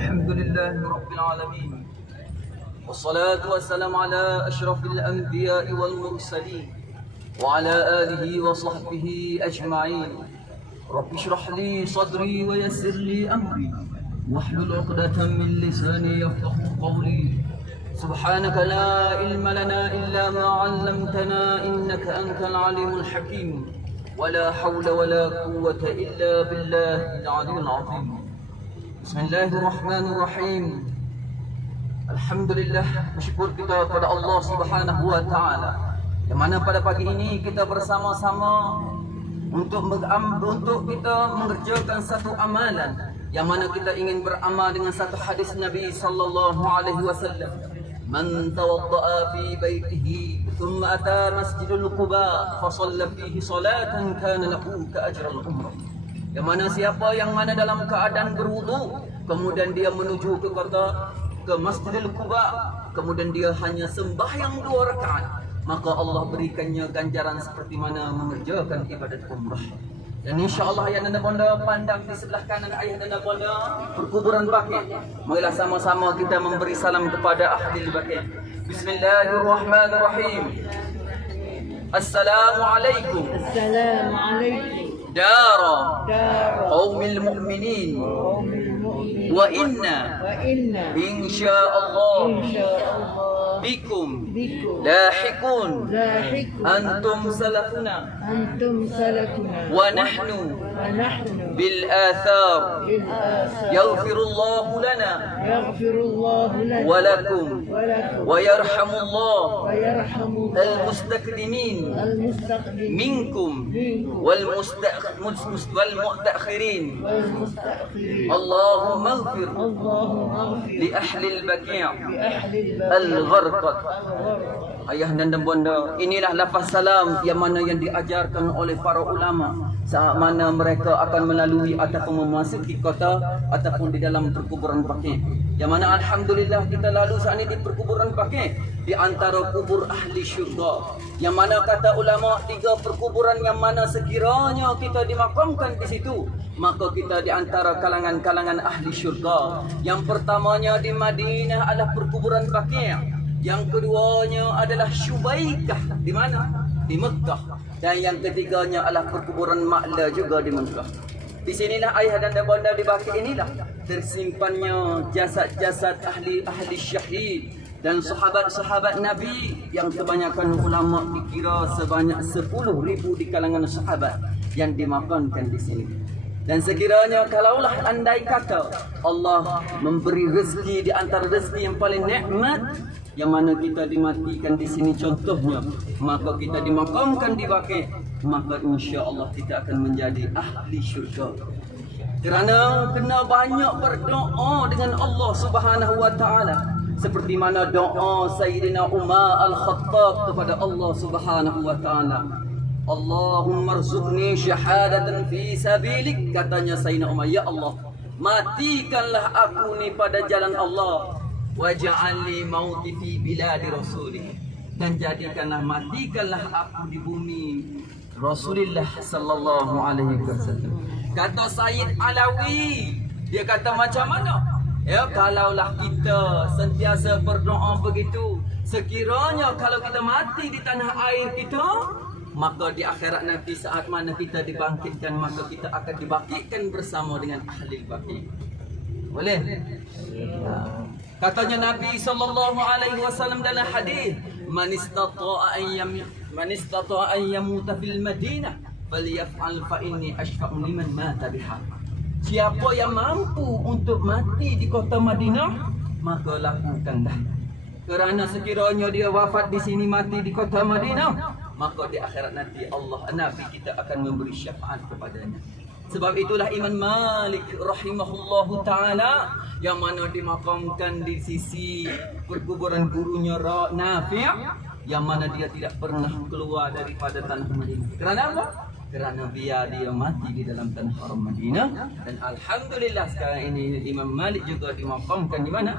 الحمد لله رب العالمين، والصلاة والسلام على أشرف الأنبياء والمرسلين وعلى آله وصحبه أجمعين. رب اشرح لي صدري ويسر لي أمري واحلل عقدة من لساني يفقه قولي. سبحانك لا علم لنا إلا ما علمتنا إنك أنت العليم الحكيم، ولا حول ولا قوة إلا بالله العلي العظيم. بسم الله الرحمن الرحيم. Alhamdulillah, bersyukur kita kepada Allah Subhanahu wa taala. Yang mana pada pagi ini kita bersama-sama untuk kita mengerjakan satu amalan yang mana kita ingin beramal dengan satu hadis Nabi sallallahu alaihi wasallam. Man tawadda'a fi baitihi thumma ata Masjidul Quba fa shalla fihi salatan kana lahu ka ajril umrah. Yang mana siapa yang mana dalam keadaan berwudu kemudian dia menuju ke Masjidil Quba, kemudian dia hanya sembahyang 2 rakaat, maka Allah berikannya ganjaran seperti mana mengerjakan ibadat umrah. Dan insya-Allah ayah dan bonda pandang di sebelah kanan ayah dan bonda perkuburan Baqi'. Marilah sama-sama kita memberi salam kepada ahli Baqi'. Bismillahirrahmanirrahim. Assalamualaikum. Assalamualaikum. Dara qaumil mu'minin. Wa inna insyaallah bikum lahiqun antum salafuna wa nahnu bil athar yaghfirullahu lana wa lakum wa yarhamullah al mustakdimin minkum wal mutakhirin. Allahumma اغفر لأهل البقيع الغرقد. Ayah dan bunda, inilah lafaz salam yang mana yang diajarkan oleh para ulama saat mana mereka akan melalui ataupun memasuki kota ataupun di dalam perkuburan Baqi'. Yang mana alhamdulillah kita lalu saat ini di perkuburan Baqi', di antara kubur ahli syurga. Yang mana kata ulama 3 perkuburan yang mana sekiranya kita dimakamkan di situ, maka kita di antara kalangan-kalangan ahli syurga. Yang pertamanya di Madinah adalah perkuburan Baqi'. Yang keduanya adalah Syubaikah, di mana? Di Mekah. Dan yang ketiganya adalah perkuburan Ma'la juga di Mekah. Di sinilah ayah dan bonda di Baqi' inilah tersimpannya jasad-jasad ahli syahid dan sahabat-sahabat Nabi yang kebanyakan ulama dikira sebanyak 10,000 di kalangan sahabat yang dimakamkan di sini. Dan sekiranya kalaulah andai kata Allah memberi rezeki di antara rezeki yang paling nikmat yang mana kita dimatikan di sini contohnya, maka kita dimakamkan di Baqi', maka insya-Allah kita akan menjadi ahli syurga. Kerana kena banyak berdoa dengan Allah Subhanahu wa taala. Seperti mana doa Sayyidina Umar Al-Khattab kepada Allah Subhanahu wa taala. Allahumma rzuqni syahadatan fi sabilik, katanya Sayyidina Umar, ya Allah, matikanlah aku ni pada jalan Allah, waj'alni mauti fi biladi rasulih, dan matikanlah aku di bumi Rasulullah sallallahu alaihi wasallam. Kata Sayyid Alawi, dia kata macam mana? Ya, kalaulah kita sentiasa berdoa begitu, sekiranya kalau kita mati di tanah air kita, maka di akhirat nanti saat mana kita dibangkitkan, maka kita akan dibangkitkan bersama dengan ahli Baqi'. Boleh? Katanya Nabi sallallahu alaihi wasallam dalam hadis, man istata'a an yamuta fil Madinah falyaf'al fa inni ashfa'u liman mata biha. Siapa yang mampu untuk mati di kota Madinah, maka lakukanlah. Kerana sekiranya dia wafat di sini, mati di kota Madinah, maka di akhirat nanti Nabi kita akan memberi syafaat kepadanya. Sebab itulah Imam Malik rahimahullahu ta'ala yang mana dimakamkan di sisi perkuburan gurunya Nafi', yang mana dia tidak pernah keluar daripada tanah Madinah. Kerana apa? Kerana biar dia mati di dalam tanah haram Madinah. Dan alhamdulillah sekarang ini Imam Malik juga dimakamkan di mana?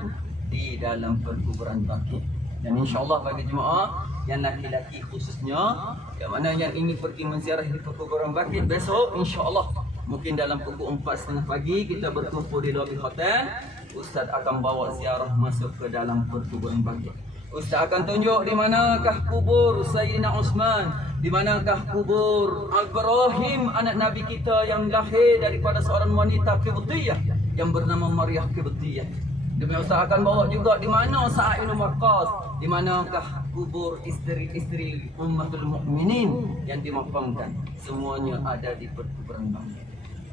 Di dalam perkuburan Baqi'. Dan insya-Allah bagi jemaah yang laki-laki khususnya yang mana yang ingin pergi menziarah di perkuburan Baqi', besok insya-Allah mungkin dalam pukul 4:30 pagi kita berkumpul di lobi hotel. Ustaz akan bawa ziarah masuk ke dalam perkuburan Baqi'. Ustaz akan tunjuk di manakah kubur Sayyidina Uthman, di manakah kubur Ibrahim, anak Nabi kita yang lahir daripada seorang wanita Qibtiyah yang bernama Maryam Qibtiyah. Demi Ustaz akan bawa juga di mana Sa'id bin Waqqas, di manakah kubur isteri-isteri Ummatul Mukminin yang dimakamkan. Semuanya ada di perkuburan Baqi'.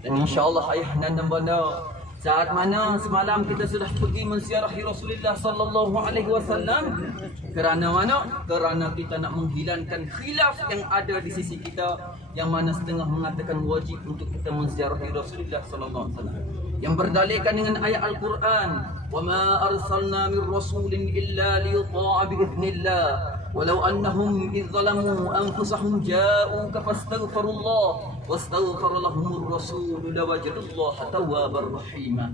Dan insya-Allah ayah dan bunda, saat mana semalam kita sudah pergi menziarahi Rasulullah sallallahu alaihi wasallam, kerana mana? Kerana kita nak menghilangkan khilaf yang ada di sisi kita, yang mana setengah mengatakan wajib untuk kita menziarahi Rasulullah sallallahu alaihi wasallam, yang berdalilkan dengan ayat Al-Quran, wa ma arsalna min rasulin illa liyuta'a bi idznillah walau annahum idh zalamu anfusahum ja'uka fastaghfirullah wastaghfara lahumur rasul lawajadullaha tawwabar rahima.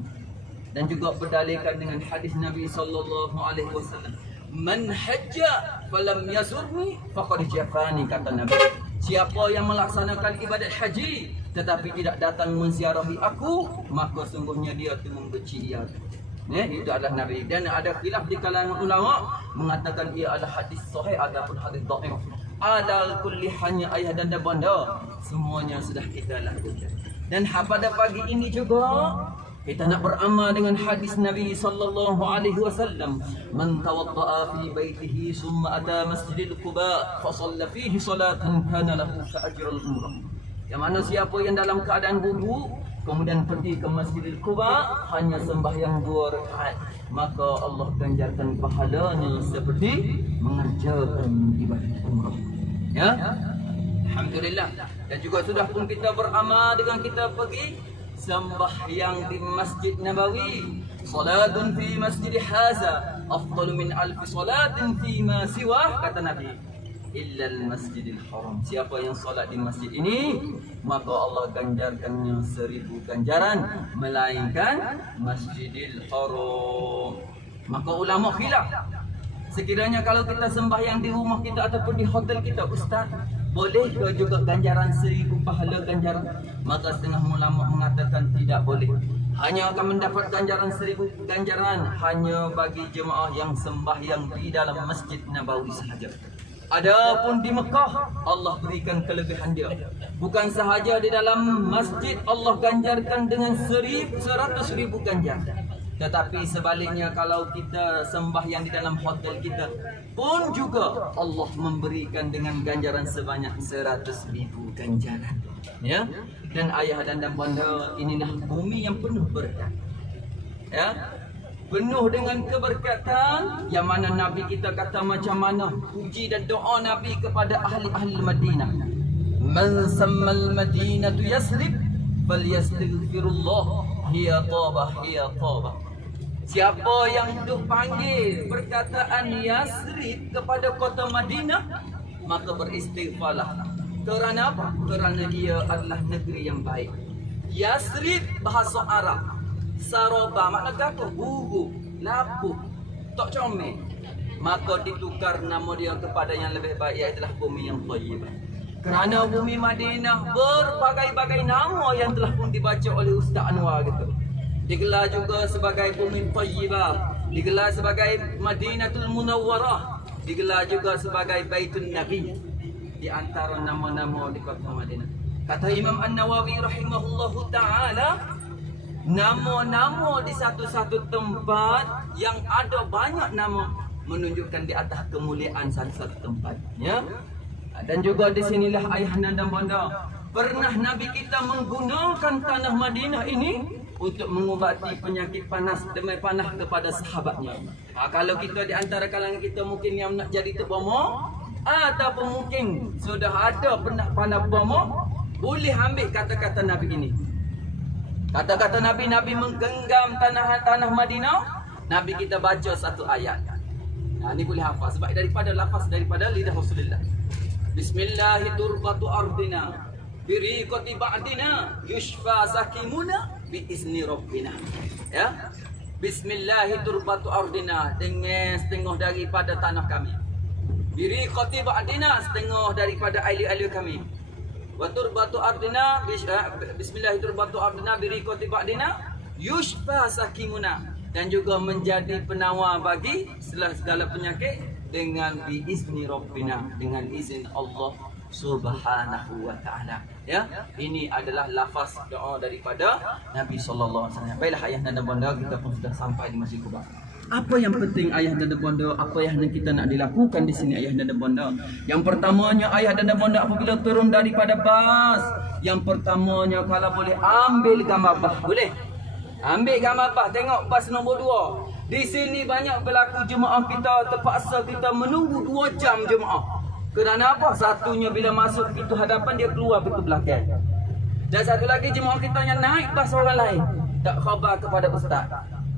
Dan juga berdalilkan dengan hadis Nabi sallallahu alaihi wasallam, man hajja falam yazurni faqad jafani, kata Nabi. Siapa yang melaksanakan ibadat haji tetapi tidak datang menziarahi aku, maka sungguhnya dia itu membenci ia. Itu adalah Nabi. Dan ada khilaf di kalangan ulama mengatakan ia adalah hadis sahih ataupun hadis dhaif. Ala kulli hanya ayah dan bunda, semuanya sudah kita lakukan. Dan pada pagi ini juga kita nak beramal dengan hadis Nabi sallallahu alaihi wasallam, man tawaddaa fi baitihi summa ata masjidil Quba fa shalla fihi salatan kana lahu ka ajrul umrah. Yang mana siapa yang dalam keadaan wudu kemudian pergi ke Masjidil Quba hanya sembahyang 2 rakaat, maka Allah ganjarkan pahalanya seperti mengerjakan ibadat umrah. Ya, alhamdulillah. Dan juga sudah pun kita beramal dengan kita pergi sembahyang di Masjid Nabawi. Salatun fi masjid haza afdalu min alfi salatin fi ma siwa, kata Nabi, illa al-masjidil haram. Siapa yang solat di masjid ini, maka Allah ganjarkannya 1000 ganjaran, melainkan Masjidil Haram. Maka ulama khilaf, sekiranya kalau kita sembahyang di rumah kita ataupun di hotel kita, Ustaz, boleh ke juga ganjaran 1000 pahala ganjaran? Maka setengah ulama mengatakan tidak boleh. Hanya akan mendapat ganjaran 1000 ganjaran hanya bagi jemaah yang sembahyang di dalam Masjid Nabawi sahaja. Adapun di Mekah, Allah berikan kelebihan dia. Bukan sahaja di dalam masjid Allah ganjarkan dengan 100.000 ganjaran, tetapi sebaliknya kalau kita sembahyang di dalam hotel kita pun juga Allah memberikan dengan ganjaran sebanyak 100.000 ganjaran. Ya. Dan ayah dan bunda, inilah bumi yang penuh berkat. Ya. Penuh dengan keberkatan, yang mana Nabi kita kata macam mana puji dan doa Nabi kepada ahli-ahli Madinah. Man sammal Madinatu Yasrib falyastaghfirullah hiya tabah hiya tabah. Siapa yang duk panggil perkataan Yasrib kepada kota Madinah, maka beristighfarlah. Kerana apa? Kerana dia adalah negeri yang baik. Yasrib bahasa Arab, Saroba makna kata gugup, lapuk, tak comel. Maka ditukar nama dia kepada yang lebih baik, iaitu bumi yang thayyibah. Kerana bumi Madinah berbagai-bagai nama yang telah pun dibaca oleh Ustaz Anwar gitu. Digelar juga sebagai bumi thayyibah, digelar sebagai Madinatul Munawwarah, digelar juga sebagai Baitun Nabi, di antara nama-nama di kota Madinah. Kata Imam An-Nawawi rahimahullahu taala, nama-nama di satu-satu tempat yang ada banyak nama menunjukkan di atas kemuliaan satu-satu tempat, ya. Dan juga di sinilah ayah dan bunda, pernah Nabi kita menggunakan tanah Madinah ini untuk mengubati penyakit panas, demam panas kepada sahabatnya. Kalau kita di antara kalangan kita mungkin yang nak jadi terbomo, ataupun mungkin sudah ada pernah panas bomo, boleh ambil kata-kata Nabi ini. Kata-kata Nabi, Nabi menggenggam tanah Madinah, Nabi kita baca satu ayat. Ini boleh hafal sebab daripada lafaz daripada lidah Rasulullah. Bismillahirrahmanirrahim ardina biriqati ba'dina yushfa sakimuna biizni rabbina. Ya. Bismillahirrahmanirrahim ardina, dengan setengah daripada tanah kami. Biriqati ba'dina, setengah daripada aili-aili kami. Wa turbatu ardina bismillahirrahmanirrahim ardina biriqati ba'dina, yushfa sakimuna, dan juga menjadi penawar bagi segala penyakit dengan biizni rabbina, dengan izin Allah Subhanahu wa ta'ala. Ya, ini adalah lafaz doa daripada Nabi sallallahu alaihi wasallam. Baiklah ayah dan bonda, kita pun sudah sampai di Masjid Quba. Apa yang penting ayah dan bonda, apa yang kita nak dilakukan di sini ayah dan bonda? Yang pertamanya ayah dan bonda, apabila turun daripada bas, yang pertamanya kalau boleh ambil gambar bas, boleh? Ambil gambar bas, tengok bas nombor 2. Di sini banyak berlaku jemaah kita terpaksa kita menunggu 2 jam jemaah. Kerana apa? Satunya bila masuk pintu hadapan, dia keluar pintu belakang. Dan satu lagi jemaah kita yang naik bas orang lain, tak khabar kepada ustaz.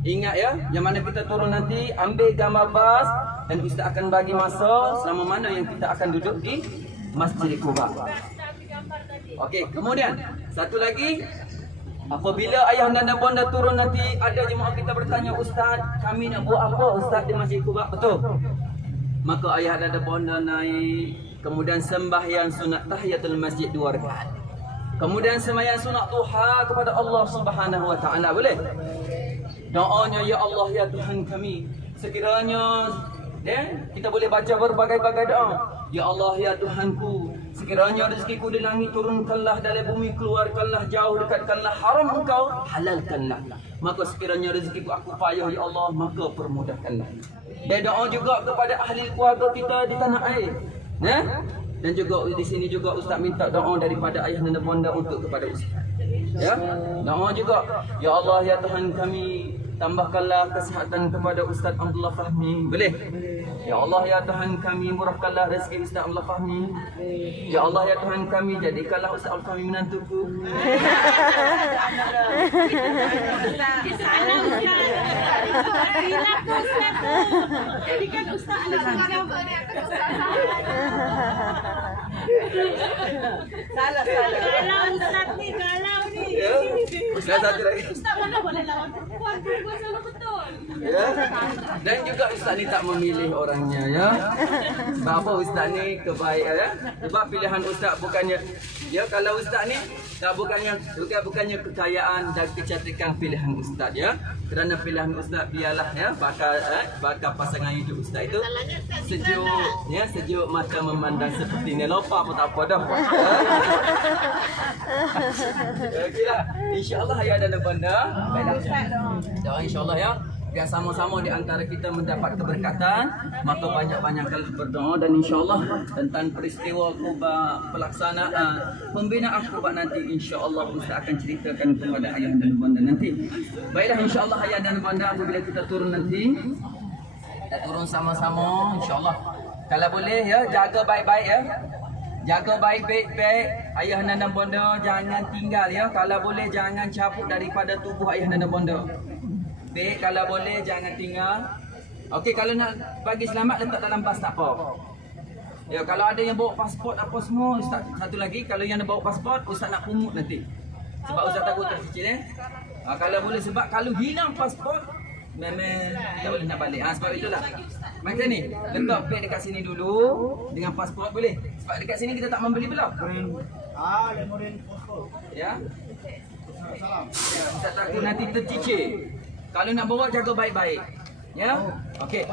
Ingat ya, yang mana kita turun nanti, ambil gambar bas dan ustaz akan bagi masa selama mana yang kita akan duduk di Masjid Quba. Okey, kemudian satu lagi, apabila ayah dan bonda turun nanti, ada jemaah kita bertanya, ustaz, kami nak buat apa ustaz di Masjid Quba? Betul. Maka ayah dan bonda naik, kemudian sembahyang sunat tahiyatul masjid 2 rakaat. Kemudian sembahyang sunat duha kepada Allah Subhanahu wa taala, boleh? Doanya, ya Allah ya Tuhan kami, sekiranya kita boleh baca berbagai-bagai doa. Ya Allah ya Tuhanku, sekiranya rezekiku di langit turunkanlah, dari bumi keluarkanlah, jauh dekatkanlah, haram engkau halalkanlah. Maka sekiranya rezekiku aku payah ya Allah, maka permudahkanlah. Dan doa juga kepada ahli keluarga kita di tanah air. Dan juga di sini juga ustaz minta doa daripada ayah dan bonda untuk kepada ustaz. Ya, doa juga, ya Allah ya Tuhan kami, tambahkanlah kesihatan kepada Ustaz Abdullah Fahmi. Boleh? Ya Allah ya Tuhan kami, murahkanlah rezeki Ustaz Abdullah Fahmi. Ya Allah ya Tuhan kami, jadikanlah Ustaz Abdullah Fahmi menantuku. Jadikan Ustaz salah. Kalau Ustaz ni, Ya. Ustaz satu lagi. Ustaz mana boleh lawan perempuan selalu betul. Ya. Dan juga ustaz ni tak memilih orangnya ya. Sebab apa ustaz ni kebaikan ya. Sebab pilihan ustaz bukannya, ya, kalau ustaz ni tak bukannya kekayaan dan kecantikan pilihan ustaz ya. Kerana pilihan ustaz biarlah ya bakal pasangan hidup ustaz itu sejuk ya, sejuk mata memandang seperti nelopa pun tak apa dah. Okeylah, insya-Allah ayah dan bonda. Baiklah. Insya-Allah ya. Biar sama-sama di antara kita mendapat keberkatan, maka banyak-banyaklah berdoa, dan insya-Allah tentang peristiwa Quba, pelaksanaan pembinaan Quba nanti insya-Allah Ustaz akan ceritakan kepada ayah dan bonda nanti. Baiklah, insya-Allah ayah dan bonda, apabila kita turun nanti, kita turun sama-sama insya-Allah. Kalau boleh ya, jaga baik-baik ya. Jaga baik-baik ayah dan bonda, jangan tinggal ya. Kalau boleh jangan cabut daripada tubuh ayah dan bonda. Baik, kalau boleh jangan tinggal. Okey, kalau nak bagi selamat letak dalam bas tak apa. Ya, kalau ada yang bawa pasport apa semua, ustaz, satu lagi, kalau yang nak bawa pasport, ustaz nak pungut nanti. Sebab ustaz takut tercicil kalau boleh, sebab kalau hilang pasport memang tak boleh nak balik. Sebab itulah. Macam ni, letak beg dekat sini dulu dengan pasport boleh. Sebab dekat sini kita tak membeli belah. Ya. Ustaz takut nanti tercicil. Kalau nak bawa jaga baik-baik. Ya. Okey.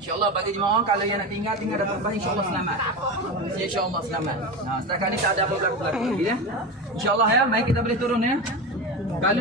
InsyaAllah bagi jemaah, kalau yang nak tinggal dapat bas, insyaAllah selamat. InsyaAllah selamat. Nah, setakat ni tak ada apa-apa lagi ya. InsyaAllah ya, baik kita boleh turun ya. Kalau